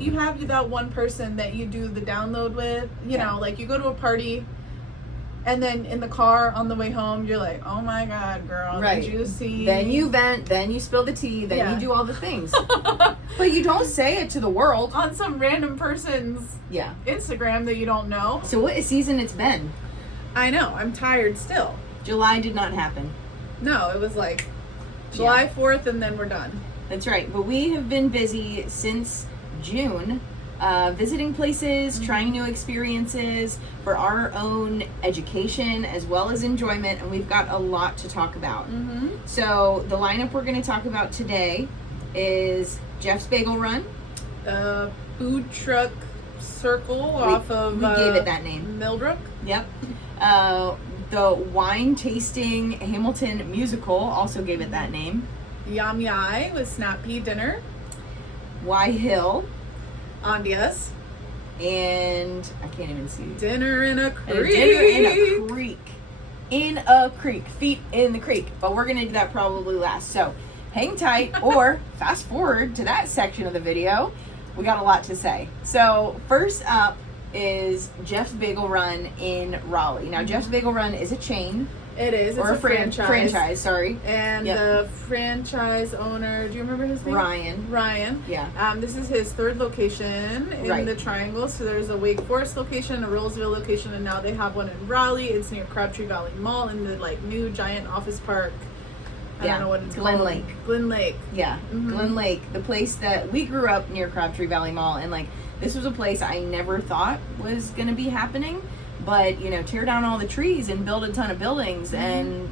You have that one person that you do the download with, you know, like you go to a party and then in the car on the way home, you're like, oh my God, girl, did you see? Then you vent, then you spill the tea, then you do all the things. But you don't say it to the world. On some random person's Instagram that you don't know. So what season it's been? I know, I'm tired still. July did not happen. No, it was like July 4th and then we're done. That's right. But we have been busy since June, visiting places, trying new experiences for our own education as well as enjoyment, and we've got a lot to talk about. So the lineup we're going to talk about today is Jeff's Bagel Run, food truck circle off of we gave it that name, Millbrook. Yep. The wine tasting Hamilton musical also gave it that name. Yum Yai with Snap Pea Dinner. Y Hill. Andias. And I can't even see. Dinner in a creek. Dinner in a creek. In a creek. Feet in the creek. But we're going to do that probably last. So hang tight or fast forward to that section of the video. We got a lot to say. So first up is Jeff's Bagel Run in Raleigh. Now Jeff's Bagel Run is a chain. It is. It's or a franchise. Franchise, sorry. And the franchise owner, do you remember his name? Ryan. Yeah. This is his third location in the Triangle. So there's a Wake Forest location, a Rollsville location, and now they have one in Raleigh. It's near Crabtree Valley Mall in the new giant office park. I don't know what it's Glen called. Lake. Glen Lake. Yeah. Glen Lake, the place that we grew up near Crabtree Valley Mall, and this was a place I never thought was going to be happening. But, tear down all the trees and build a ton of buildings and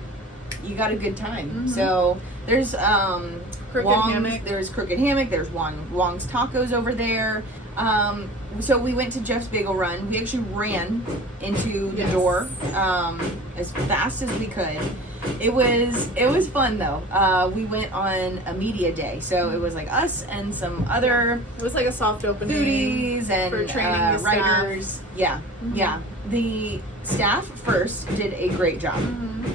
you got a good time. So there's Crooked Hammock. There's Crooked Hammock. There's Wong's Tacos over there. So we went to Jeff's Bagel Run. We actually ran into the door as fast as we could. It was fun though. We went on a media day, so it was like us and some other. It was like a soft opening. Foodies and for training the writers. staff. Yeah. The staff first did a great job.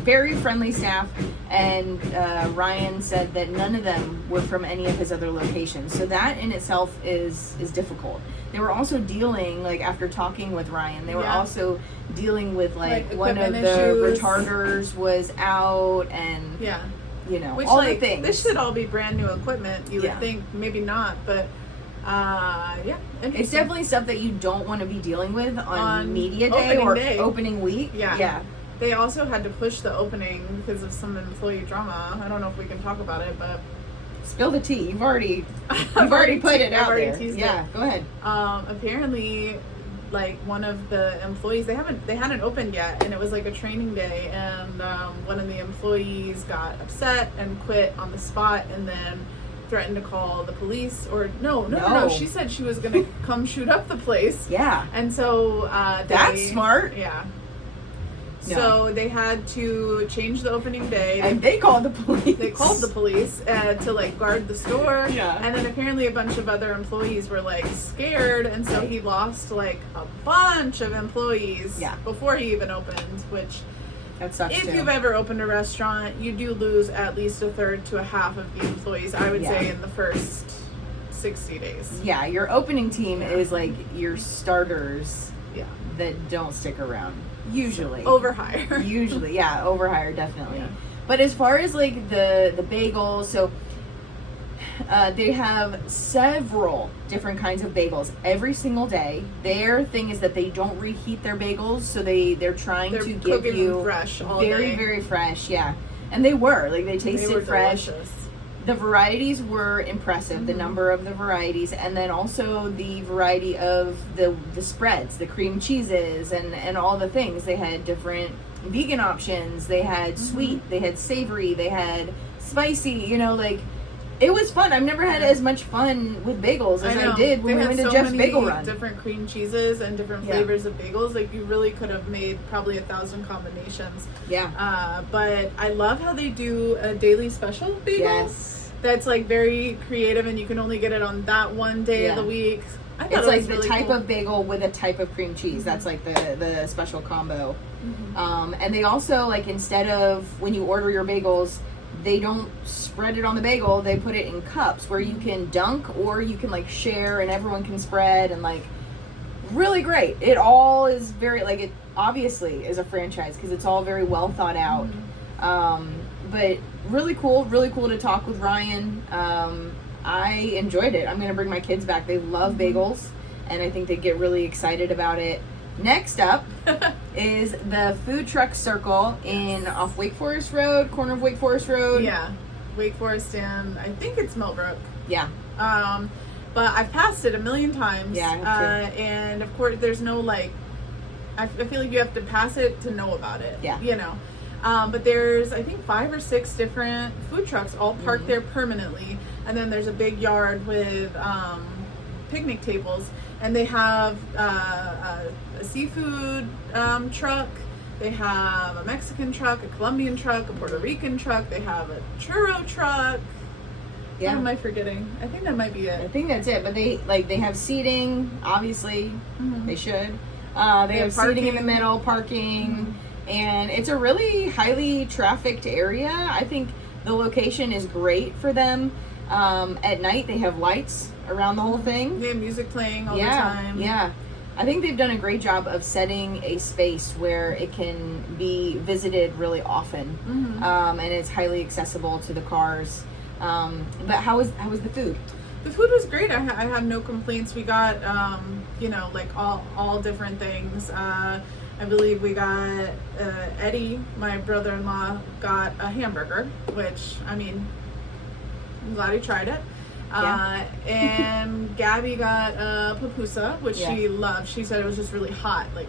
Very friendly staff, and Ryan said that none of them were from any of his other locations. So that in itself is difficult. They were also dealing, after talking with Ryan, they were also dealing with one of the issues. retarders was out, and Which, all the things. This should all be brand new equipment. You would think, maybe not, but it's definitely stuff that you don't want to be dealing with on media day or opening week. Yeah. They also had to push the opening because of some employee drama. I don't know if we can talk about it, but spill the tea. You've already put it out there. Yeah, go ahead. Apparently, one of the employees, they hadn't opened yet, and it was a training day, and one of the employees got upset and quit on the spot, and then threatened to call the police. Or no, she said she was gonna come shoot up the place. Yeah. And so that's smart. Yeah. So they had to change the opening day. And they called the police. They called the police to guard the store. Yeah. And then apparently a bunch of other employees were scared, and so he lost a bunch of employees before he even opened, which that sucks. If you've ever opened a restaurant, you do lose at least a third to a half of the employees, I would say, in the first 60 days. Yeah, your opening team is your starters that don't stick around. Usually. Overhire. Usually, yeah, overhire, definitely. Yeah. But as far as the bagels, so they have several different kinds of bagels every single day. Their thing is that they don't reheat their bagels, so they're trying to give you fresh all very, day. very fresh, yeah. And they were, they tasted fresh. Delicious. The varieties were impressive, the number of the varieties, and then also the variety of the spreads, the cream cheeses, and all the things. They had different vegan options. They had sweet, they had savory, they had spicy, it was fun. I've never had as much fun with bagels as I did when we went to Jeff's Bagel Run. Different cream cheeses and different flavors of bagels. You really could have made probably 1,000 combinations. Yeah. But I love how they do a daily special bagel. Yes. That's very creative, and you can only get it on that one day of the week. I thought it's it was the really type cool. of bagel with a type of cream cheese. That's the special combo. And they also instead of when you order your bagels, they don't spread it on the bagel. They put it in cups where you can dunk or you can like share and everyone can spread, and like really great. It all is very like, it obviously is a franchise because it's all very well thought out. But really cool to talk with Ryan. I enjoyed it. I'm gonna bring my kids back. They love bagels, and I think they get really excited about it. Next up is the Food Truck Circle off Wake Forest Road, corner of Wake Forest Road. Yeah, Wake Forest and I think it's Millbrook. Yeah. But I've passed it a million times. Yeah, I have too. And of course, there's no like, I feel like you have to pass it to know about it. Yeah. You know. But there's, I think, 5 or 6 different food trucks all parked there permanently. And then there's a big yard with picnic tables. And they have a seafood truck. They have a Mexican truck, a Colombian truck, a Puerto Rican truck. They have a churro truck. Yeah. What am I forgetting? I think that might be it. I think that's it. But they have seating, obviously. They should. They have seating in the middle, parking. And it's a really highly trafficked area. I think the location is great for them. At night, they have lights around the whole thing. They have music playing all the time. Yeah. I think they've done a great job of setting a space where it can be visited really often. And it's highly accessible to the cars. But how was the food? The food was great. I have no complaints. We got, like all different things. I believe we got, Eddie, my brother-in-law, got a hamburger, which, I mean, I'm glad he tried it. And Gabby got a pupusa, which she loved. She said it was just really hot, like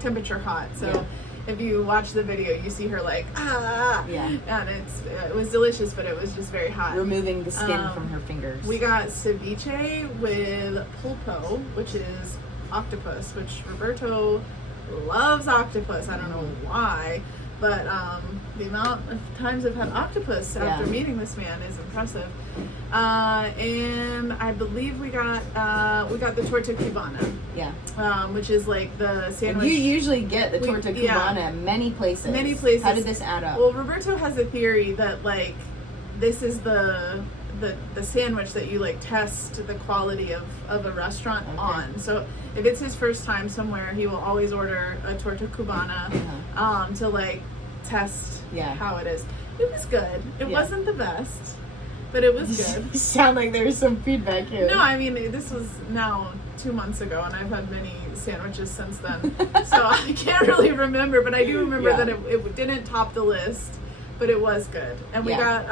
temperature hot. So if you watch the video, you see her like, and it was delicious, but it was just very hot. Removing the skin from her fingers. We got ceviche with pulpo, which is octopus, which Roberto loves octopus. I don't know why, but the amount of times I've had octopus after meeting this man is impressive. And I believe we got the torta cubana. Yeah. Which is like the sandwich. You usually get the torta cubana at many places. Many places. How did this add up? Well, Roberto has a theory that like this is the sandwich that you like test the quality of a restaurant on. So if it's his first time somewhere, he will always order a torta cubana to like test how it is. It was good. It wasn't the best, but it was good. You sound like there's some feedback here. No, I mean, this was now 2 months ago, and I've had many sandwiches since then. So I can't really remember, but I do remember that it didn't top the list. But it was good. And we got,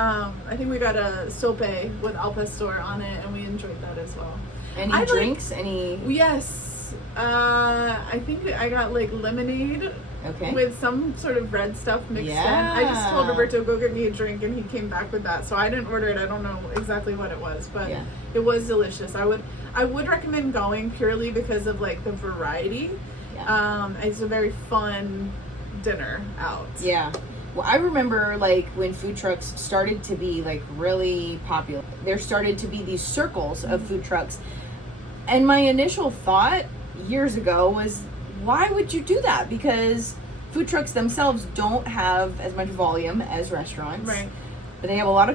I think we got a sope with al pastor on it, and we enjoyed that as well. Any drinks? Yes. I think I got like lemonade with some sort of red stuff mixed in. I just told Roberto, go get me a drink, and he came back with that. So I didn't order it. I don't know exactly what it was, but it was delicious. I would recommend going purely because of like the variety. It's a very fun dinner out. Yeah. Well, I remember like when food trucks started to be like really popular, there started to be these circles of food trucks. And my initial thought years ago was, why would you do that? Because food trucks themselves don't have as much volume as restaurants. Right. But they have a lot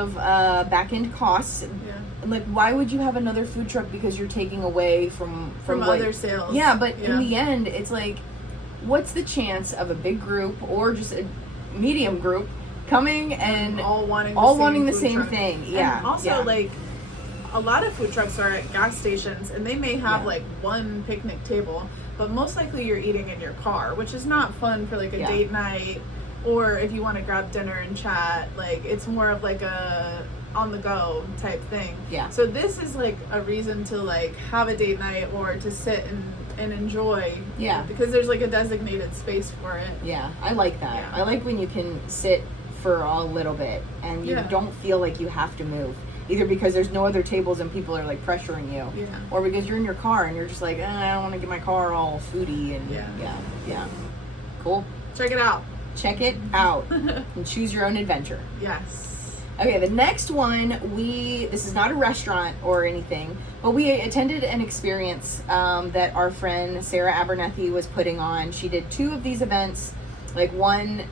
of back end costs. Yeah. And like, why would you have another food truck because you're taking away from other sales? Yeah, but in the end, it's like, what's the chance of a big group or just a medium group coming and all wanting the same thing? And also like a lot of food trucks are at gas stations, and they may have like one picnic table, but most likely you're eating in your car, which is not fun for like a date night, or if you want to grab dinner and chat. Like it's more of like a on the go type thing. So this is like a reason to like have a date night or to sit and enjoy, because there's like a designated space for it. I like that. I like when you can sit for a little bit and you don't feel like you have to move, either because there's no other tables and people are like pressuring you, or because you're in your car and you're just like, I don't want to get my car all foodie and cool. Check it out And choose your own adventure. Yes. Okay, the next one, this is not a restaurant or anything, but we attended an experience that our friend Sarah Abernethy was putting on. She did 2 of these events like one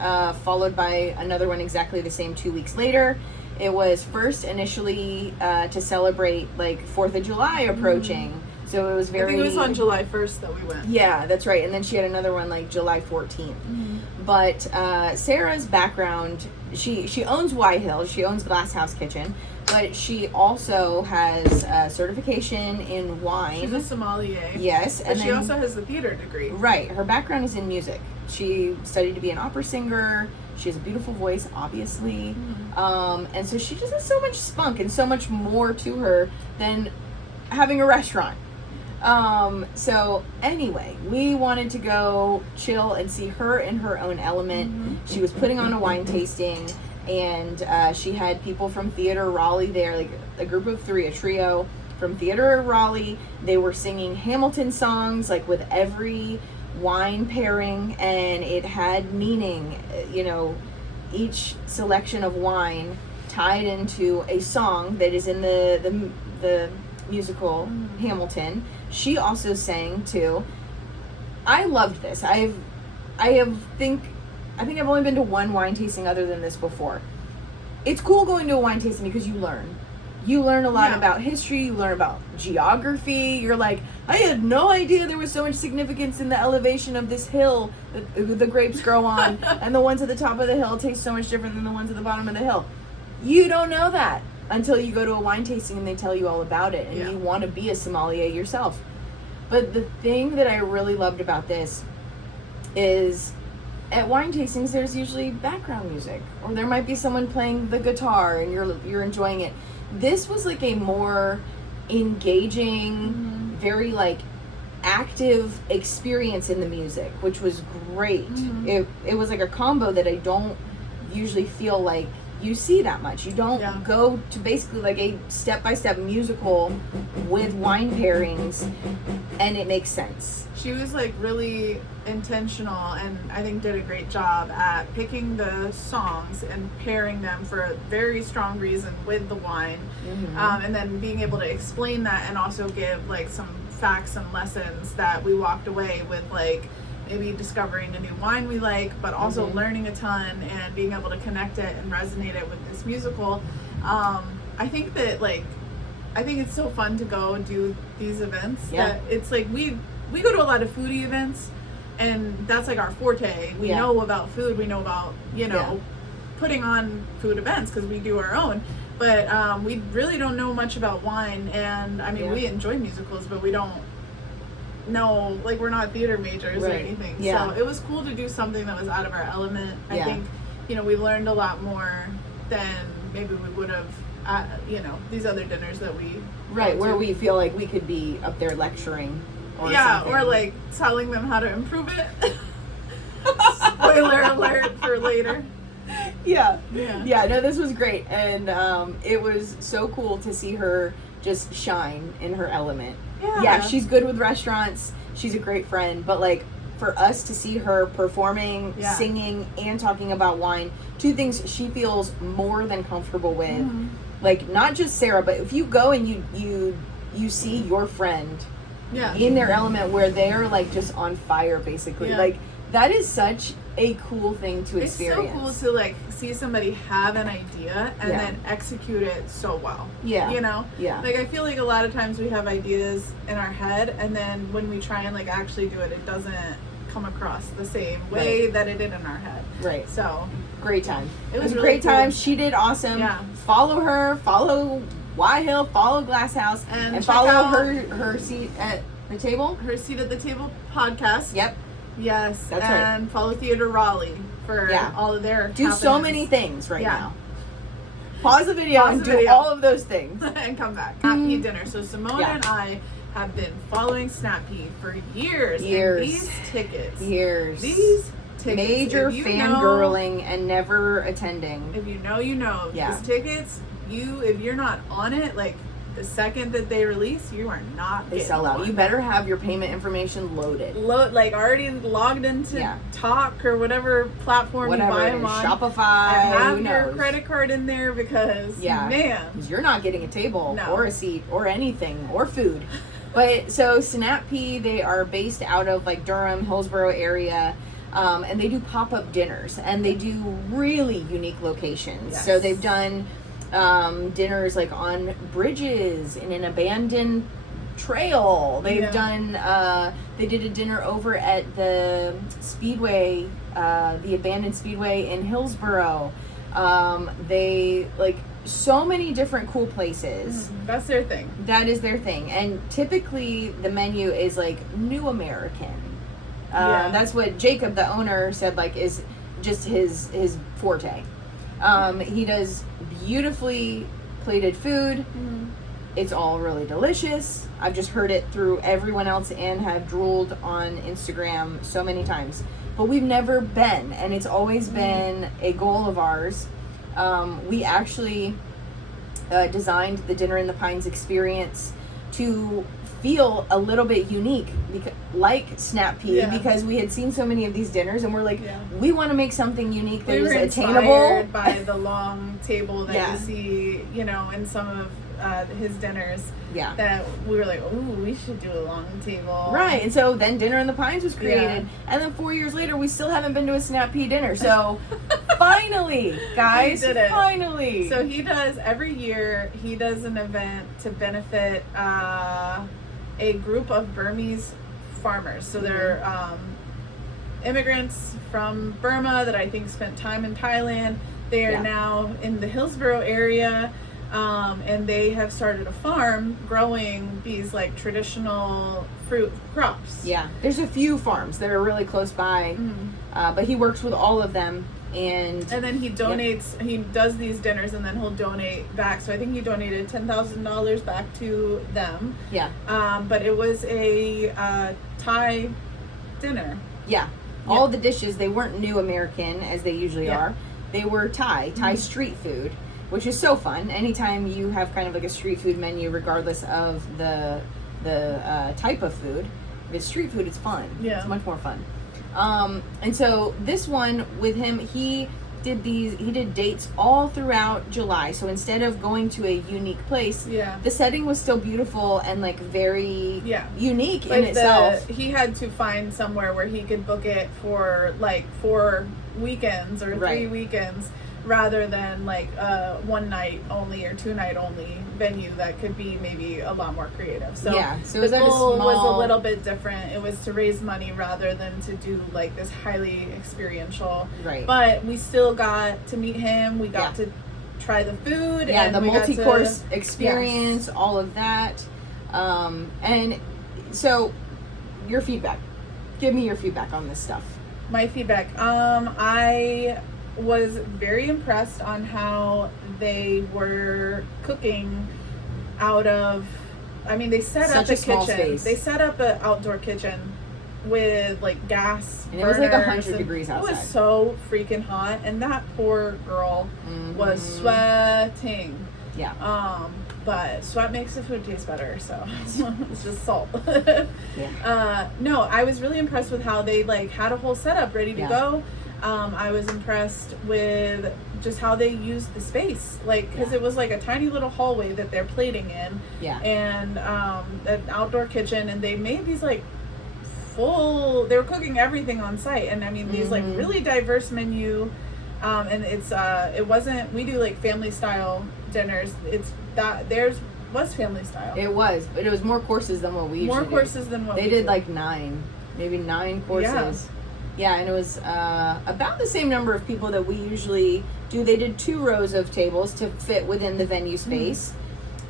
followed by another one exactly the same 2 weeks later. It was first initially to celebrate like 4th of July approaching. So it was very... I think it was on July 1st that we went. Yeah, that's right. And then she had another one like July 14th. But Sarah's background, she owns Y Hill. She owns Glass House Kitchen. But she also has a certification in wine. She's a sommelier. Yes. But she also has the theater degree. Right. Her background is in music. She studied to be an opera singer. She has a beautiful voice, obviously. And so she just has so much spunk and so much more to her than having a restaurant. So anyway, we wanted to go chill and see her in her own element. She was putting on a wine tasting, and she had people from Theater Raleigh there, like a group of 3, a trio from Theater Raleigh. They were singing Hamilton songs, like with every wine pairing, and it had meaning. You know, each selection of wine tied into a song that is in the musical Hamilton. She also sang too. I loved this. I think I've only been to one wine tasting other than this before. It's cool going to a wine tasting because you learn. You learn a lot about history, you learn about geography. You're like, I had no idea there was so much significance in the elevation of this hill that the grapes grow on, and the ones at the top of the hill taste so much different than the ones at the bottom of the hill. You don't know that until you go to a wine tasting and they tell you all about it, and you want to be a sommelier yourself. But the thing that I really loved about this is at wine tastings there's usually background music, or there might be someone playing the guitar and you're enjoying it. This was like a more engaging, very like active experience in the music, which was great. It was like a combo that I don't usually feel like you see that much. You don't go to basically like a step-by-step musical with wine pairings and it makes sense. She was like really intentional, and I think did a great job at picking the songs and pairing them for a very strong reason with the wine, and then being able to explain that and also give like some facts and lessons that we walked away with, like maybe discovering a new wine we like, but also learning a ton and being able to connect it and resonate it with this musical. I think that I think it's so fun to go do these events. That it's like we go to a lot of foodie events, and that's like our forte. We know about food. We know about putting on food events because we do our own. But we really don't know much about wine, and I mean we enjoy musicals, but we don't know, like we're not theater majors or anything. So it was cool to do something that was out of our element. I think we learned a lot more than maybe we would have at these other dinners that we where we feel like we could be up there lecturing or something. Or like telling them how to improve it. Spoiler alert for later. No, this was great, and it was so cool to see her just shine in her element. She's good with restaurants, she's a great friend, but like for us to see her performing, singing, and talking about wine, 2 things she feels more than comfortable with. Like not just Sarah, but if you go and you see your friend in their element where they're like just on fire basically, like that is such a cool thing to experience. It's so cool to like see somebody have an idea and then execute it so well. Like I feel like a lot of times we have ideas in our head, and then when we try and like actually do it, it doesn't come across the same way that it did in our head. So great time. It was a really great time. cool. She did awesome. Follow her, follow Y Hill, follow Glass House, and follow her seat at the table. Her Seat at the Table podcast. Yes, that's right. And follow Theater Raleigh for all of their do so happenings. many things right now. Pause the video and do all of those things. And come back. Snap Pea dinner. So Simone and I have been following Snap Pea for years. And these tickets. These tickets. Major fangirling and never attending. If you know, you know. These tickets, if you're not on it, like the second that they release, you are not. They sell out. You better have your payment information loaded. Like already logged into Talk or whatever platform you buy them on. Shopify. And have your credit card in there because man, you're not getting a table or a seat or anything or food. But so Snap Pea, they are based out of like Durham, Hillsborough area. And they do pop-up dinners, and they do really unique locations. Yes. So they've done dinners like on bridges in an abandoned trail. They've done they did a dinner over at the Speedway, the abandoned Speedway in Hillsboro. They like so many different cool places. That's their thing. That is their thing. And typically the menu is like new American. That's what Jacob, the owner, said like is just his forte. He does beautifully plated food. It's all really delicious. I've just heard it through everyone else and have drooled on Instagram so many times. But we've never been, and it's always been a goal of ours. We actually designed the Dinner in the Pines experience to feel a little bit unique, like Snap Pea, because we had seen so many of these dinners, and we're like, we want to make something unique that is attainable. By the long table that you see, in some of his dinners. That we were like, ooh, we should do a long table. Right, and so then Dinner in the Pines was created, and then 4 years later, we still haven't been to a Snap Pea dinner. So finally, guys, we did it. Finally. So every year, he does an event to benefit a group of Burmese farmers. So they're immigrants from Burma that I think spent time in Thailand. They are now in the Hillsboro area. And they have started a farm growing these like traditional fruit crops. Yeah, there's a few farms that are really close by, but he works with all of them. And then he donates, he does these dinners and then he'll donate back. So I think he donated $10,000 back to them. Yeah. But it was a Thai dinner. Yeah. All the dishes, they weren't new American as they usually are. They were Thai street food, which is so fun. Anytime you have kind of like a street food menu, regardless of the type of food, if it's street food, it's fun. Yeah. It's much more fun. And so this one with him, he did dates all throughout July. So instead of going to a unique place, the setting was still beautiful and like very unique in itself. He had to find somewhere where he could book it for like 4 weekends or 3 weekends, rather than like a 1 night only or 2 night only venue that could be maybe a lot more creative. So the goal was a little bit different. It was to raise money rather than to do like this highly experiential. Right. But we still got to meet him. We got to try the food. Yeah, and the we multi-course experience, all of that. And so your feedback. Give me your feedback on this stuff. My feedback. I was very impressed on how they were cooking out of, they set up a kitchen. Space. They set up an outdoor kitchen with like gas and it was like 100 degrees outside. It was so freaking hot, and that poor girl was sweating. Yeah. But sweat makes the food taste better, so it's just salt. Yeah. No, I was really impressed with how they like had a whole setup ready to go. I was impressed with just how they used the space, like, because it was like a tiny little hallway that they're plating in, and an outdoor kitchen, and they made these like they were cooking everything on site, and these like really diverse menu, and it wasn't, we do like family style dinners, theirs was family style. It was, but it was more courses than what we usually More courses than what they did. Like 9 courses. Yeah, and it was about the same number of people that we usually do. They did 2 rows of tables to fit within the venue space.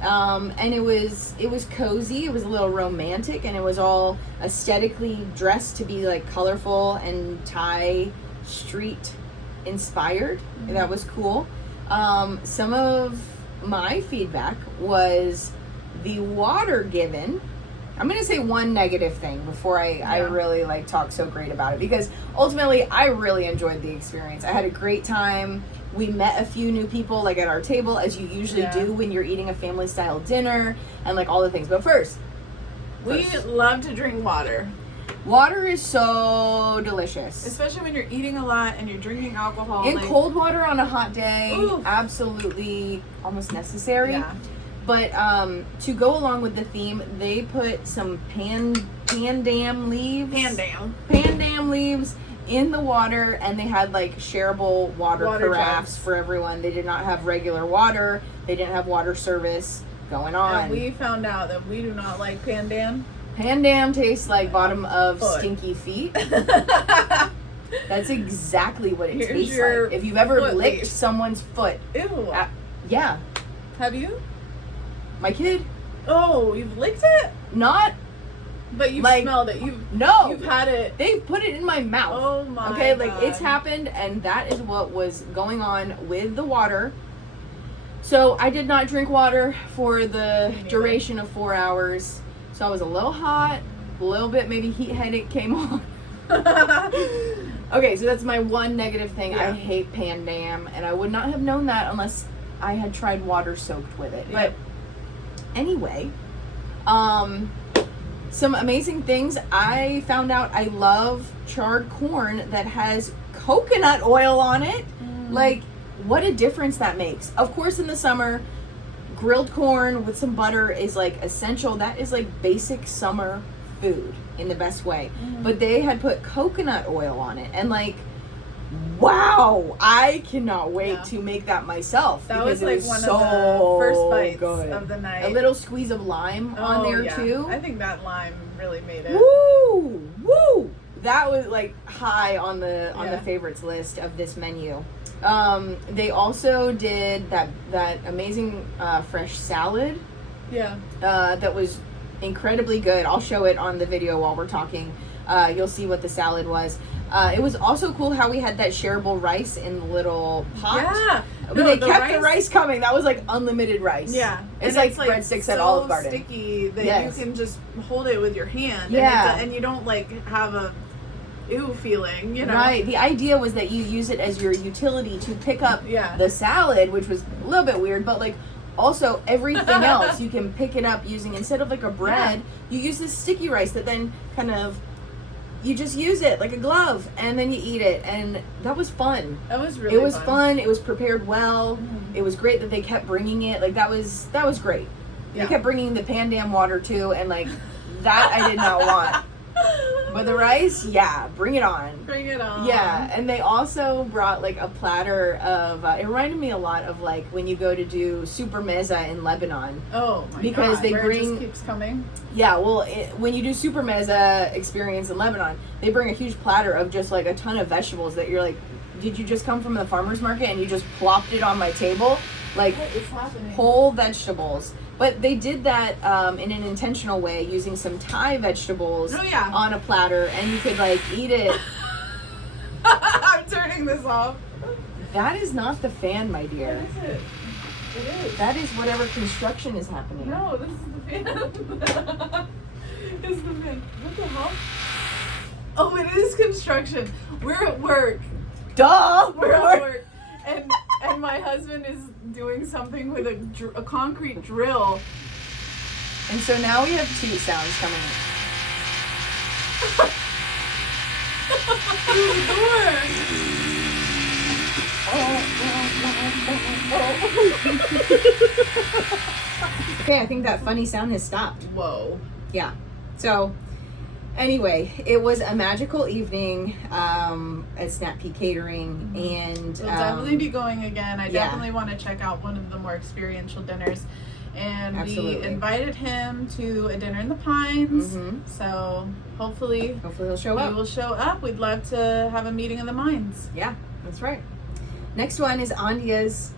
And it was cozy, it was a little romantic, and it was all aesthetically dressed to be like colorful and Thai street inspired. That was cool. Some of my feedback was the water given. I'm going to say one negative thing before I really like talk so great about it, because ultimately I really enjoyed the experience. I had a great time. We met a few new people like at our table, as you usually do when you're eating a family style dinner, and like all the things. But first, we love to drink water. Water is so delicious. Especially when you're eating a lot and you're drinking alcohol. And cold water on a hot day, absolutely almost necessary. Yeah. But to go along with the theme, they put some pandan leaves in the water, and they had like shareable water carafes jugs for everyone. They did not have regular water. They didn't have water service going on. And we found out that we do not like pandan. Pandan tastes like bottom of stinky feet. That's exactly what it tastes like. If you've ever licked someone's foot. Ew. Yeah. Have you? My kid. Oh, you've licked it? Not. But you've smelled it. You've had it. They put it in my mouth. Oh my Okay, God. like it's happened, and that is what was going on with the water. So I did not drink water for the duration of 4 hours. So I was a little hot, a little bit maybe heat headache came on. Okay, so that's my one negative thing. Yeah. I hate pandan, and I would not have known that unless I had tried water soaked with it. Yeah. But anyway, some amazing things. I found out I love charred corn that has coconut oil on it. Like, what a difference that makes. Of course, in the summer, grilled corn with some butter is like essential. That is like basic summer food in the best way. But they had put coconut oil on it, and like, wow, I cannot wait to make that myself. That was like one of the first bites of the night. A little squeeze of lime on there too. I think that lime really made it. Woo! That was like high on the favorites list of this menu. They also did that amazing fresh salad. Yeah. That was incredibly good. I'll show it on the video while we're talking. You'll see what the salad was. It was also cool how we had that shareable rice in the little pot. Yeah. But they kept the rice coming. That was like unlimited rice. Yeah. It's like breadsticks at Olive Garden. It's so sticky that you can just hold it with your hand. Yeah. And you don't like have a ew feeling, you know? Right. The idea was that you use it as your utility to pick up the salad, which was a little bit weird, but like also everything else you can pick it up using, instead of like a bread, you use this sticky rice that then kind of, you just use it like a glove and then you eat it, and that was fun. That was really fun. It was prepared well. It was great that they kept bringing it. Like that was great. They kept bringing the pandan water too, and like that I did not want. But the rice, bring it on. Bring it on. Yeah, and they also brought like a platter of, it reminded me a lot of like when you go to do super meza in Lebanon. Oh my God. Because they bring, it just keeps coming. Yeah, well, when you do super meza experience in Lebanon, they bring a huge platter of just like a ton of vegetables that you're like, did you just come from the farmer's market and you just plopped it on my table? Like, what is happening? Whole vegetables. But they did that in an intentional way, using some Thai vegetables on a platter, and you could like eat it. I'm turning this off. That is not the fan, my dear. What is it? It is. That is whatever construction is happening. No, this is the fan. This is the fan. What the hell? Oh, it is construction. We're at work. Duh! We're at work. And my husband is doing something with a concrete drill. And so now we have two sounds coming through the door. Okay, I think that funny sound has stopped. Whoa. Yeah. So anyway, it was a magical evening at Snap Pea Catering, and we'll definitely be going again. I definitely want to check out one of the more experiential dinners. And we invited him to a dinner in the Pines. So hopefully he'll show up. He will show up. We'd love to have a meeting of the minds. Yeah, that's right. Next one is Andia's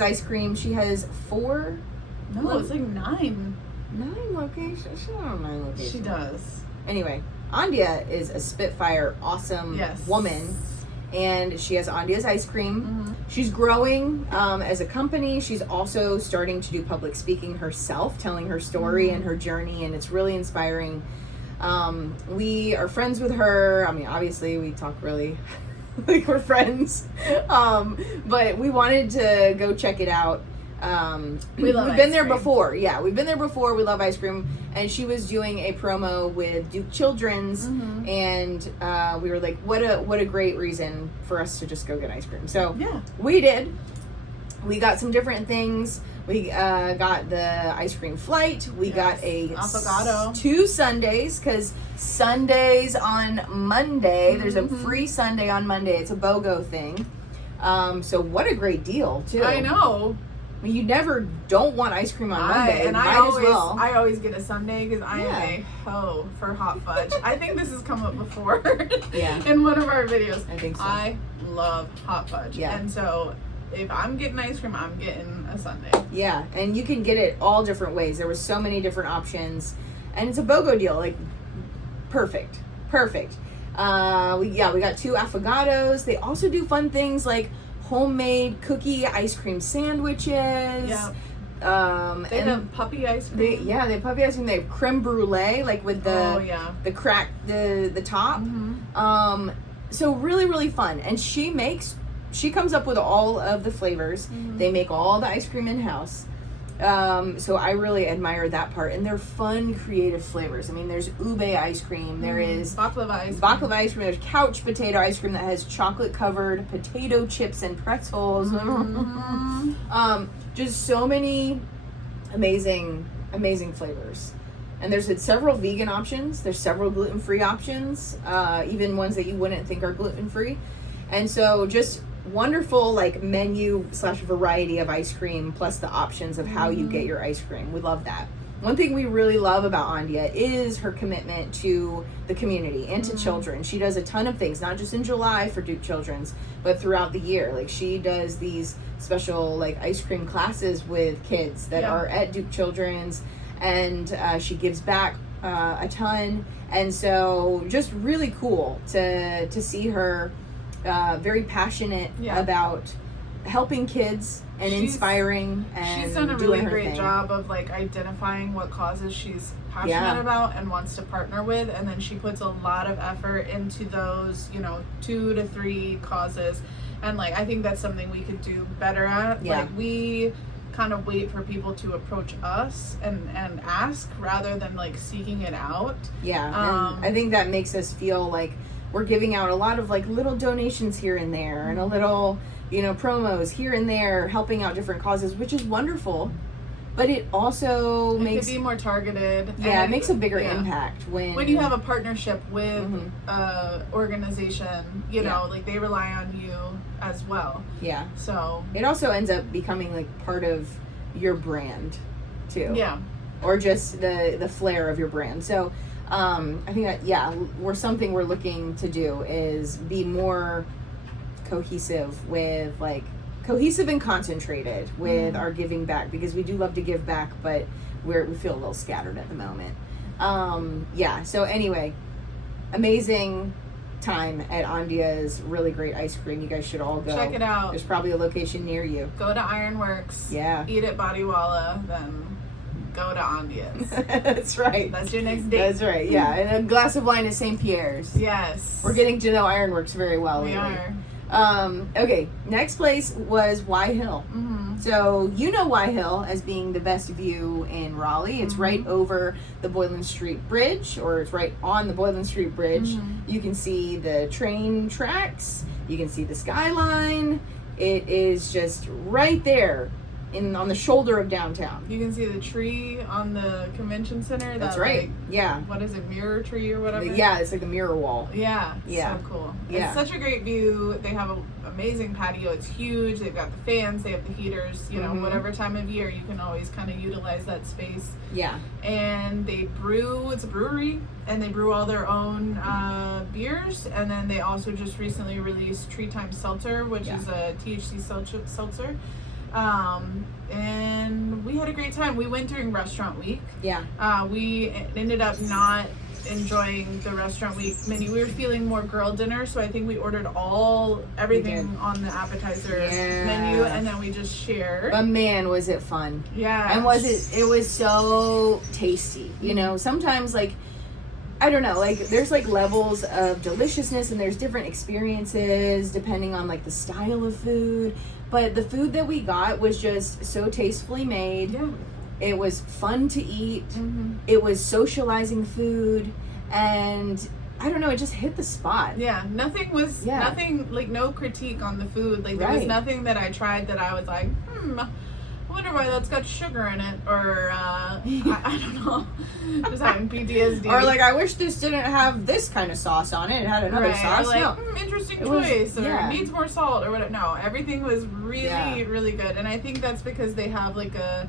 ice cream. She has 4. No, it's like 9. 9 locations. She don't have 9 locations. She does. Anyway, Andia is a Spitfire, awesome woman, and she has Andia's ice cream. She's growing as a company. She's also starting to do public speaking herself, telling her story and her journey, and it's really inspiring. We are friends with her. I mean, obviously, we talk really like we're friends, but we wanted to go check it out. We've been there before. Yeah, we've been there before. We love ice cream. And she was doing a promo with Duke Children's, and we were like, what a great reason for us to just go get ice cream. So we did. we got some different things. We got the ice cream flight. We got a avocado. 2 sundaes, because Sundays on Monday, there's a free Sunday on Monday. It's a BOGO thing. So what a great deal, too. I know. I mean, you never don't want ice cream on Monday. And Might as well. I always get a sundae because I am a hoe for hot fudge. I think this has come up before in one of our videos. I think so. I love hot fudge. Yeah. And so if I'm getting ice cream, I'm getting a sundae. Yeah, and you can get it all different ways. There were so many different options. And it's a BOGO deal. Like, perfect. We got 2 affogatos. They also do fun things like homemade cookie ice cream sandwiches. Yeah. They have puppy ice cream. They have puppy ice cream. They have creme brulee, like with the crack, the top. So really, really fun. And she comes up with all of the flavors. They make all the ice cream in-house. So I really admire that part. And they're fun, creative flavors. I mean, there's ube ice cream. There is baklava ice cream. There's couch potato ice cream that has chocolate-covered potato chips and pretzels. Just so many amazing flavors. And there's several vegan options. There's several gluten-free options, even ones that you wouldn't think are gluten-free. And so just wonderful like menu / variety of ice cream, plus the options of how you get your ice cream. We love that. One thing we really love about Andia is her commitment to the community and to children. She does a ton of things, not just in July for Duke Children's, but throughout the year. Like, she does these special like ice cream classes with kids that are at Duke Children's, and she gives back a ton. And so just really cool to see her very passionate about helping kids and inspiring, and she's done a really great job of like identifying what causes she's passionate about and wants to partner with, and then she puts a lot of effort into those 2 to 3 causes. And like, I think that's something we could do better at. Like, we kind of wait for people to approach us and ask rather than like seeking it out. And I think that makes us feel like we're giving out a lot of like little donations here and there, and a little promos here and there, helping out different causes, which is wonderful. But it also makes it be more targeted. Yeah, it makes a bigger impact when you have a partnership with organization. Like, they rely on you as well. Yeah. So it also ends up becoming like part of your brand too. Yeah. Or just the flair of your brand. So I think that we're looking to do is be more cohesive and concentrated with our giving back, because we do love to give back, but we feel a little scattered at the moment. So anyway, amazing time at Andia's really great ice cream. You guys should all go check it out. There's probably a location near you. Go to Ironworks, eat at Badiwala, then go to Andia's. That's right. That's your next date. That's right. Yeah, and a glass of wine at St. Pierre's. Yes. We're getting to know Ironworks very well. We are. Okay, next place was Y Hill. So you know Y Hill as being the best view in Raleigh. It's right over the Boylan Street Bridge, or it's right on the Boylan Street Bridge. You can see the train tracks. You can see the skyline. It is just right there on the shoulder of downtown. You can see the tree on the convention center. That's right. Like, what is it, mirror tree or whatever? Yeah, it's like the mirror wall. Yeah. So cool. Yeah. It's such a great view. They have an amazing patio. It's huge. They've got the fans. They have the heaters. Whatever time of year, you can always kind of utilize that space. Yeah. And they brew. It's a brewery, and they brew all their own beers. And then they also just recently released Tree Time Seltzer, which is a THC seltzer. And we had a great time. We went during restaurant week. Yeah. We ended up not enjoying the restaurant week menu. We were feeling more girl dinner, so I think we ordered everything on the appetizer menu, and then we just shared. But man, was it fun. Yeah. And it was so tasty. Sometimes like, I don't know, like there's like levels of deliciousness, and there's different experiences depending on like the style of food. But the food that we got was just so tastefully made. Yeah. It was fun to eat. It was socializing food. And I don't know, it just hit the spot. Yeah, nothing, like, no critique on the food. Like, there was nothing that I tried that I was like, I wonder why that's got sugar in it, or I don't know, just having PTSD. Or like, I wish this didn't have this kind of sauce on it. It had another sauce. Or like, no. Interesting choice, or needs more salt, or whatever. No, everything was really, really good, and I think that's because they have like a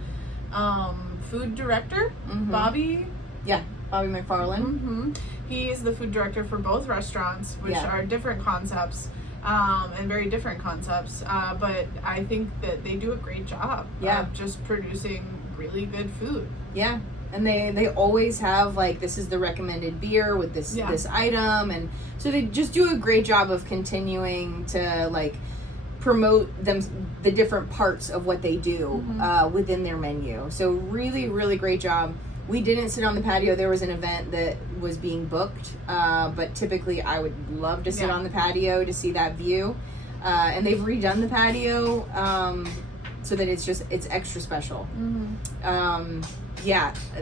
food director, Bobby. Yeah, Bobby McFarland. Mm-hmm. He is the food director for both restaurants, which are different concepts. And very different concepts, but I think that they do a great job of just producing really good food. Yeah, and they always have like, this is the recommended beer with this item, and so they just do a great job of continuing to like promote the different parts of what they do within their menu. So really, really great job. We didn't sit on the patio. There was an event that was being booked, but typically I would love to sit on the patio to see that view. And they've redone the patio so that it's extra special.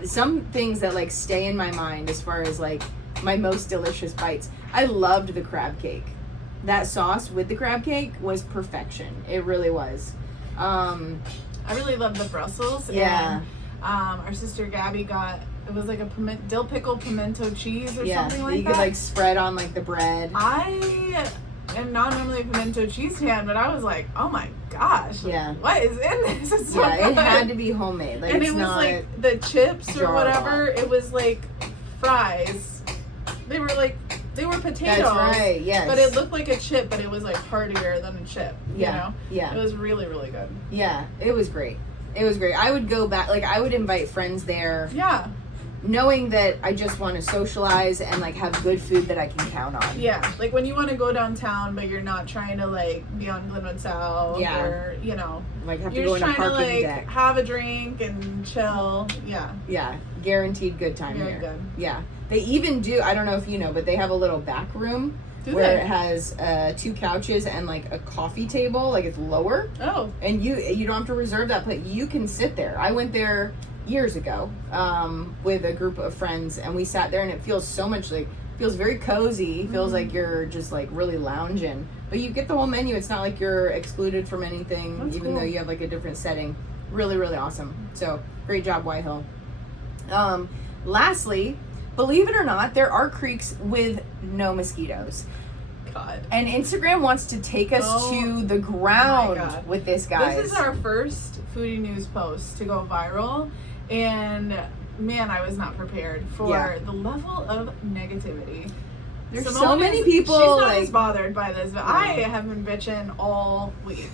Some things that like stay in my mind as far as like my most delicious bites. I loved the crab cake. That sauce with the crab cake was perfection. It really was. I really loved the Brussels. Yeah. And our sister Gabby it was like a dill pickle pimento cheese or something like that. You could like spread on like the bread. I am not normally a pimento cheese fan, but I was like, oh my gosh, what is in this? It's so good. It had to be homemade. Like, and it was like the chips or whatever. It was like fries. They were potatoes. That's right, yes. But it looked like a chip, but it was like heartier than a chip. You know? Yeah. It was really, really good. Yeah, it was great. It was great. I would go back, like I would invite friends there. Yeah. Knowing that I just want to socialize and like have good food that I can count on. Yeah. Like when you want to go downtown, but you're not trying to like be on Glenwood South or, you know. Like have to go in a parking like deck. Have a drink and chill. Yeah. Yeah. Guaranteed good time Very here. Good. Yeah. They even do, I don't know if you know, but they have a little back room where it has 2 couches and like a coffee table, like it's lower. Oh. And you don't have to reserve that, but you can sit there. I went there years ago with a group of friends, and we sat there, and it feels so much like, feels very cozy. Feels like you're just like really lounging, but you get the whole menu. It's not like you're excluded from anything. That's even cool. Though you have like a different setting. Really, really awesome. So great job, White Hill. Lastly, believe it or not, there are creeks with no mosquitoes. God. And Instagram wants to take us to the ground with this, guys. This is our first Foodie News post to go viral, and man, I was not prepared for the level of negativity. There's so many people. She's not as bothered by this, but I have been bitching all week.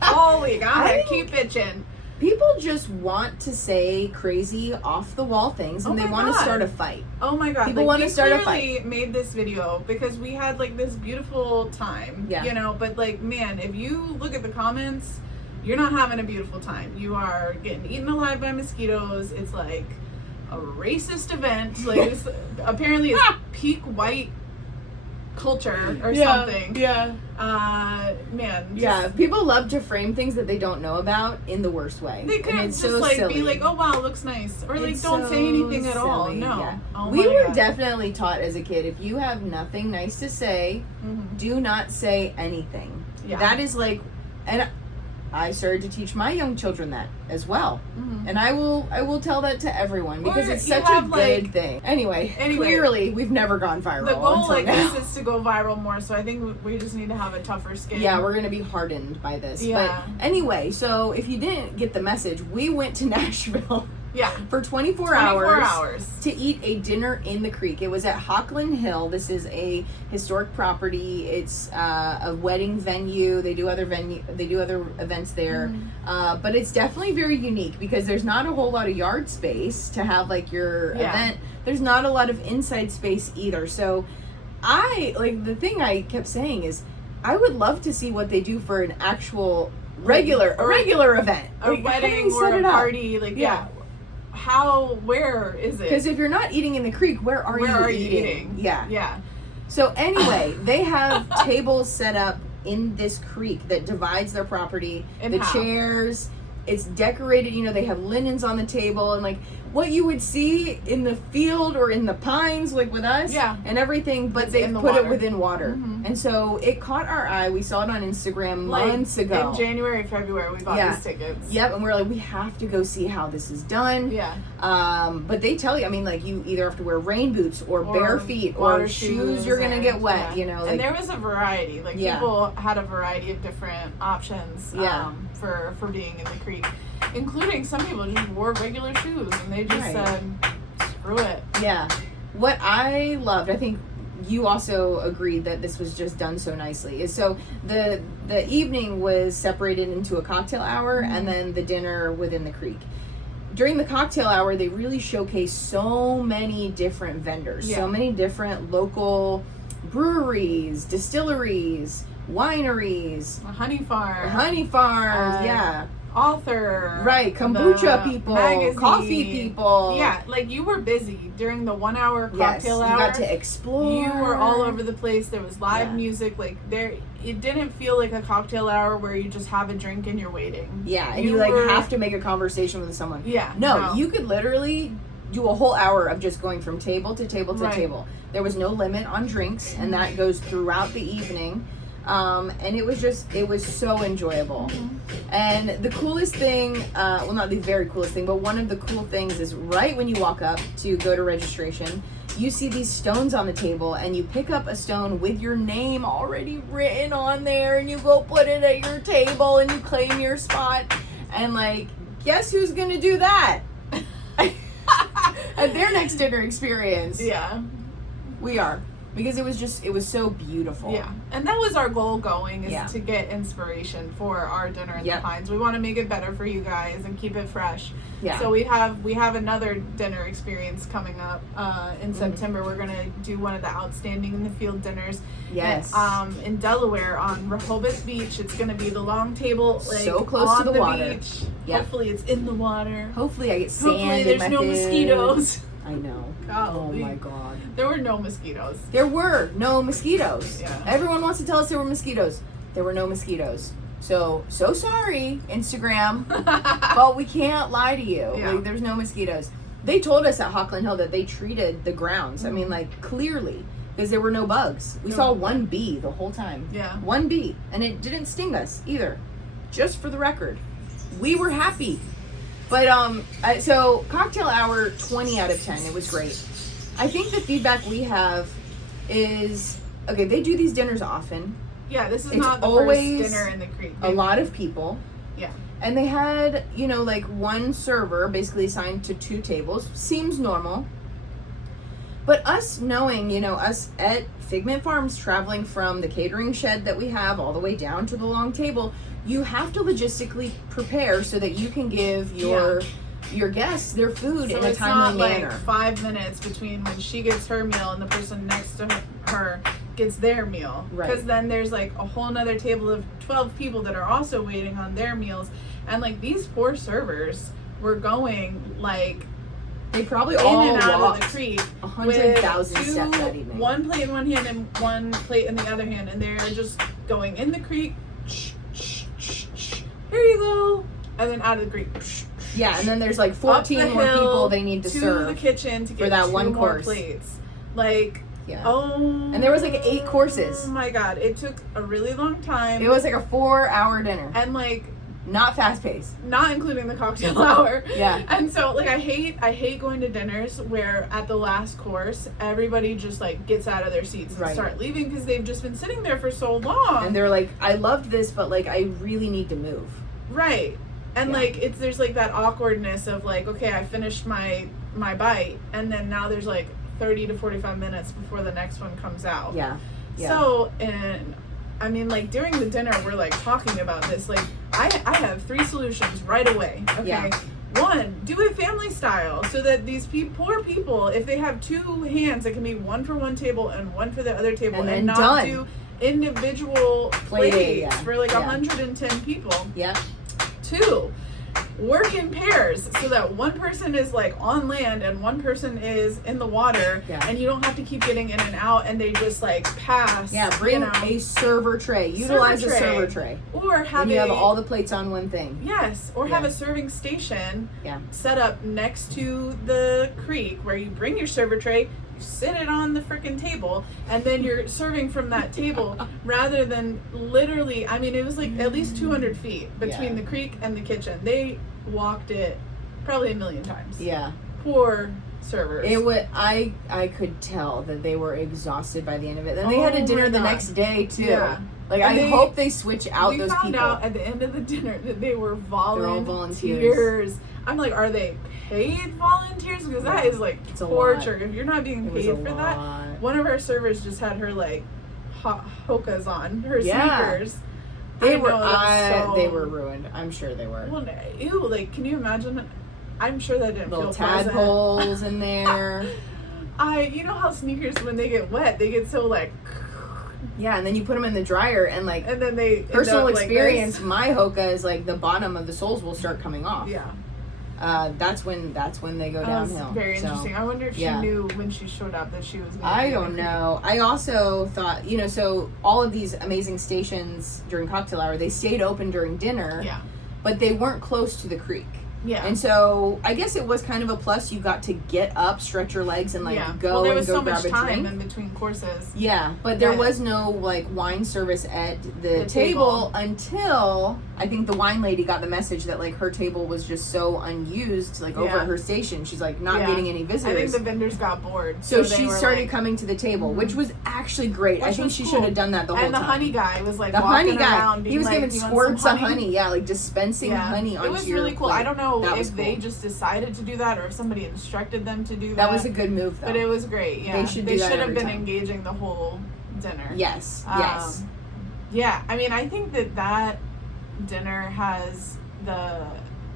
All week. I'm gonna keep bitching. People just want to say crazy off-the-wall things, and they want to start a fight. Oh my God. People want to start a fight. We clearly made this video because we had like this beautiful time, you know, but like, man, if you look at the comments, you're not having a beautiful time. You are getting eaten alive by mosquitoes. It's like a racist event. Like, apparently it's peak white culture or something. Yeah. Man. Yeah. People love to frame things that they don't know about in the worst way. They could just so like silly. Be like, oh wow, looks nice, or like don't say anything at all. No. Yeah. Oh we were definitely taught as a kid, if you have nothing nice to say, do not say anything. Yeah. That is like, and I started to teach my young children that as well. And I will tell that to everyone because it's such a good thing. Anyway, clearly we've never gone viral. The goal this is to go viral more, so I think we just need to have a tougher skin. Yeah, we're going to be hardened by this. Yeah. But anyway, so if you didn't get the message, we went to Nashville. Yeah. For 24 hours to eat a dinner in the creek. It was at Hockland Hill. This is a historic property. It's a wedding venue. They do other events there. But it's definitely very unique because there's not a whole lot of yard space to have like your event. There's not a lot of inside space either. So the thing I kept saying is I would love to see what they do for an actual regular event. A wedding or a party. Where is it? Because if you're not eating in the creek, where are you eating? Yeah. So anyway, they have tables set up in this creek that divides their property. The chairs, it's decorated, they have linens on the table, and like what you would see in the field or in the pines, like with us, and everything, but they put it within water. And so it caught our eye. We saw it on Instagram months ago. In January, February, we bought these tickets. Yep, and we're like, we have to go see how this is done. Yeah. But they tell you, I mean, like, you either have to wear rain boots or bare feet or shoes you're going to get wet, you know. Like, and there was a variety. Like, people had a variety of different options for being in the creek. Including some people just wore regular shoes and they just said, screw it. Yeah. What I loved, I think you also agreed that this was just done so nicely, is so the evening was separated into a cocktail hour and then the dinner within the creek. During the cocktail hour, they really showcased so many different vendors, so many different local breweries, distilleries, wineries, honey farms, author, kombucha people, magazine. Coffee people. Yeah, like you were busy during the 1 hour cocktail hour. You got to explore. You were all over the place. There was live music. Like it didn't feel like a cocktail hour where you just have a drink and you're waiting. Yeah, and you have to make a conversation with someone. Yeah. No, you could literally do a whole hour of just going from table to table to table. There was no limit on drinks, and that goes throughout the evening. And it was so enjoyable. And the coolest thing, well, not the very coolest thing, but one of the cool things is right when you walk up to go to registration, you see these stones on the table and you pick up a stone with your name already written on there and you go put it at your table and you claim your spot. And like, guess who's going to do that? At their next dinner experience. Yeah. We are. Because it was so beautiful. Yeah. And that was our goal going, is to get inspiration for our dinner in the Pines. We want to make it better for you guys and keep it fresh. Yeah. So we have another dinner experience coming up in September. We're going to do one of the Outstanding in the Field dinners. Yes. In Delaware on Rehoboth Beach. It's going to be the long table, like, so close on to the water. Beach. Yep. Hopefully it's in the water. Hopefully I get sand Hopefully in there's my no food. mosquitoes. I know. Golly. Oh my God. There were no mosquitoes. There were no mosquitoes. Yeah. Everyone wants to tell us there were mosquitoes. There were no mosquitoes. So sorry, Instagram. But we can't lie to you. Yeah. Like, there's no mosquitoes. They told us at Hawkland Hill that they treated the grounds. I mean, like, clearly. Because there were no bugs. We saw one bee the whole time. Yeah. One bee. And it didn't sting us either. Just for the record. We were happy. But, so cocktail hour, 20 out of 10. It was great. I think the feedback we have is, okay, they do these dinners often. Yeah, this is not the first dinner in the creek. A lot of people. Yeah. And they had, like one server basically assigned to 2 tables. Seems normal. But us knowing, us at Figment Farms traveling from the catering shed that we have all the way down to the long table, you have to logistically prepare so that you can give your guests their food in a timely manner. Like 5 minutes between when she gets her meal and the person next to her gets their meal. Right. Because then there's like a whole nother table of 12 people that are also waiting on their meals. And like these poor servers were going like they probably in all and out walked of the creek 100,000 steps that evening. One plate in one hand and one plate in the other hand, and they're just going in the creek. Here you go, and then out of the creek. Yeah, and then there's like 14 more people they need to serve to the kitchen to get for that 2 one more course. plates. Like, and there was like 8 courses. Oh my God, it took a really long time. It was like a 4-hour dinner, and like not fast paced, not including the cocktail hour. Yeah. And so like I hate going to dinners where at the last course everybody just like gets out of their seats and start leaving because they've just been sitting there for so long. And they're like, I loved this, but like I really need to move. Right. And like there's like that awkwardness of like, okay, I finished my bite, and then now there's like 30 to 45 minutes before the next one comes out. Yeah. So, and I mean, like during the dinner we're like talking about this. Like I have 3 solutions right away. Okay. Yeah. 1, do it family style so that these poor people, if they have 2 hands, it can be one for one table and one for the other table, and not do individual plates for like 110 people. Yeah. 2, work in pairs so that one person is like on land and one person is in the water, and you don't have to keep getting in and out, and they just like pass. Yeah, bring a server tray. Utilize a server tray. Or have and you have all the plates on one thing. Yes, or have a serving station yeah. set up next to the creek where you bring your server tray, you sit it on the frickin' table, and then you're serving from that table rather than literally, I mean, it was like at least 200 feet between the creek and the kitchen. They walked it probably 1,000,000 times. Yeah. Poor servers. It would. I could tell that they were exhausted by the end of it. And they had a dinner the next day too. Yeah. Like, I hope they switch out those people. We found out at the end of the dinner that they were volunteers. They're all volunteers. I'm like, are they paid volunteers? Because that is like torture. If you're not being paid for that. One of our servers just had her like hokas on, her sneakers. They were ruined. I'm sure they were. Well, ew, like, can you imagine? I'm sure that didn't little feel tadpoles in there. You know how sneakers, when they get wet, they get so like. Yeah, and then you put them in the dryer, and like, and then they personal experience. Like my hoka is like the bottom of the soles will start coming off. Yeah. That's when they go downhill. Very interesting. I wonder if she knew when she showed up that she was going to I don't know. I also thought, so all of these amazing stations during cocktail hour, they stayed open during dinner. Yeah. But they weren't close to the creek. Yeah. And so I guess it was kind of a plus. You got to get up, stretch your legs, and like go there and was go so grab much a time drink. in between courses. Yeah, but there was no like wine service at the table until I think the wine lady got the message that like her table was just so unused, like over at her station. She's like not getting any visitors. I think the vendors got bored. So she started coming to the table, which was actually great. I think she should have done that the whole time. And the honey guy was like the walking honey guy. around being he was like, giving squirts of honey. Yeah, like dispensing honey onto your It was really cool. plate. I don't know if they just decided to do that or if somebody instructed them to do that. That was a good move, though. But it was great. Yeah, they should have been time. Engaging the whole dinner. Yes. Yes. Yeah, I mean, I think that dinner has the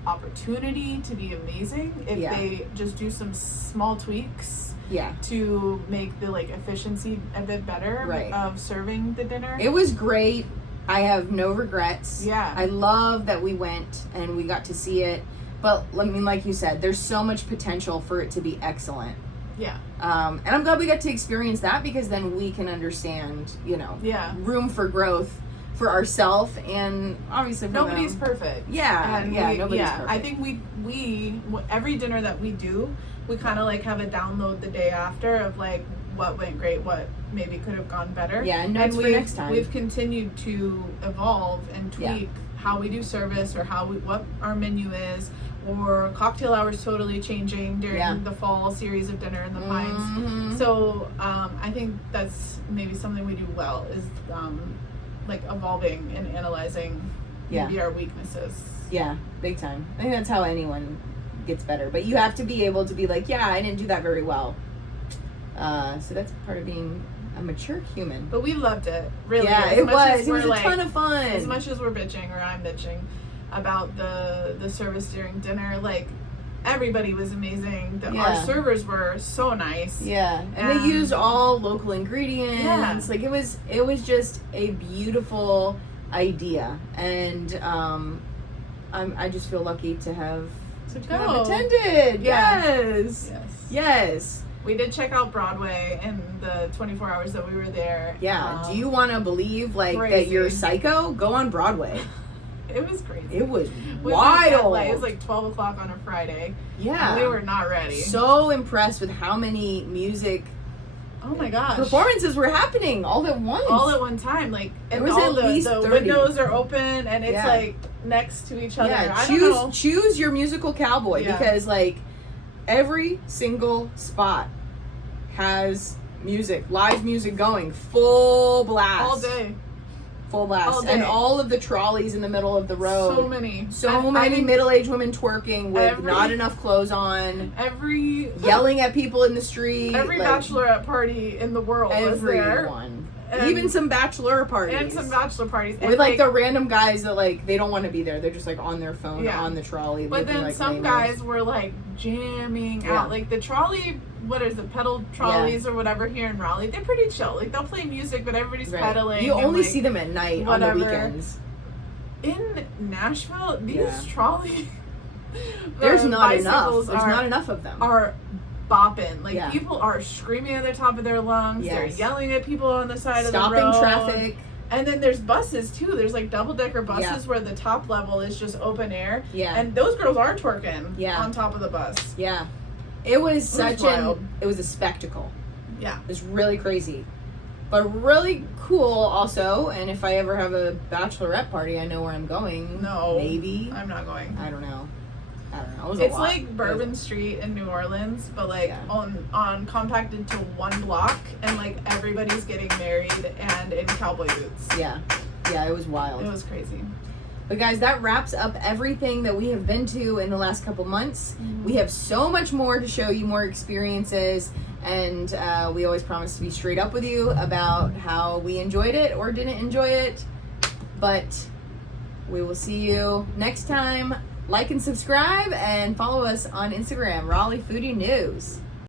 opportunity to be amazing if they just do some small tweaks. Yeah. To make the like efficiency a bit better of serving the dinner. It was great. I have no regrets. Yeah. I love that we went and we got to see it. But I mean, like you said, there's so much potential for it to be excellent. Yeah. And I'm glad we got to experience that because then we can understand, room for growth for ourselves and obviously for nobody's them. Perfect. Yeah. Nobody's perfect. I think we every dinner that we do, we kind of like have a download the day after of like what went great, what maybe could have gone better. Yeah, and notes for next time. We've continued to evolve and tweak how we do service or what our menu is. Or cocktail hours totally changing during the fall series of Dinner in the Pines. Mm-hmm. So I think that's maybe something we do well is like evolving and analyzing maybe our weaknesses. Yeah, big time. I think that's how anyone gets better. But you have to be able to be like, I didn't do that very well. So that's part of being a mature human. But we loved it. Really. Yeah, it was. It was a ton of fun. As much as we're bitching or I'm bitching about the service during dinner, like everybody was amazing. Our servers were so nice. Yeah, and they used all local ingredients. Yeah. Like it was just a beautiful idea, and I just feel lucky to have attended. Yeah. Yes. We did check out Broadway in the 24 hours that we were there. Yeah. Do you want to believe that you're psycho? Go on Broadway. It was crazy. It was wild. It was like 12 o'clock on a Friday. Yeah. And we were not ready. So impressed with how many music performances were happening all at once. All at one time. Like, and was all at least the 30. windows are open and it's like next to each other. Yeah, choose your musical cowboy because like every single spot has live music going full blast. All day. Full blast. And all of the trolleys in the middle of the road. So many middle-aged women twerking with not enough clothes on. Yelling at people in the street. Every bachelorette party in the world was there. Everyone. Even some bachelor parties. And some bachelor parties. With like the random guys that like they don't want to be there. They're just like on their phone on the trolley. But then like some guys were like jamming out. Like the trolley, pedal trolleys or whatever here in Raleigh, they're pretty chill. Like they'll play music, but everybody's pedaling. You only see them at night on the weekends. In Nashville, these trolley There's not enough. bicycles There's not enough of them. Are bopping. Like, Yeah. people are screaming at the top of their lungs. Yes. They're yelling at people on the side Stopping of the road. traffic. And then there's buses too. There's like double-decker buses Yeah. where the top level is just open air. Yeah. And those girls are twerking Yeah. on top of the bus. Yeah. It was wild. it was a spectacle. Yeah. It was really crazy. But really cool also, and if I ever have a bachelorette party, I know where I'm going. No. Maybe. I'm not going. I don't know. It was a It's lot. like Bourbon Street in New Orleans, but like Yeah. on compacted to one block, and like everybody's getting married and in cowboy boots. Yeah. Yeah, it was wild. It was crazy. But guys, that wraps up everything that we have been to in the last couple months. We have so much more to show you, more experiences, and we always promise to be straight up with you about how we enjoyed it or didn't enjoy it. But we will see you next time. Like and subscribe and follow us on Instagram, Raleigh Foodie News.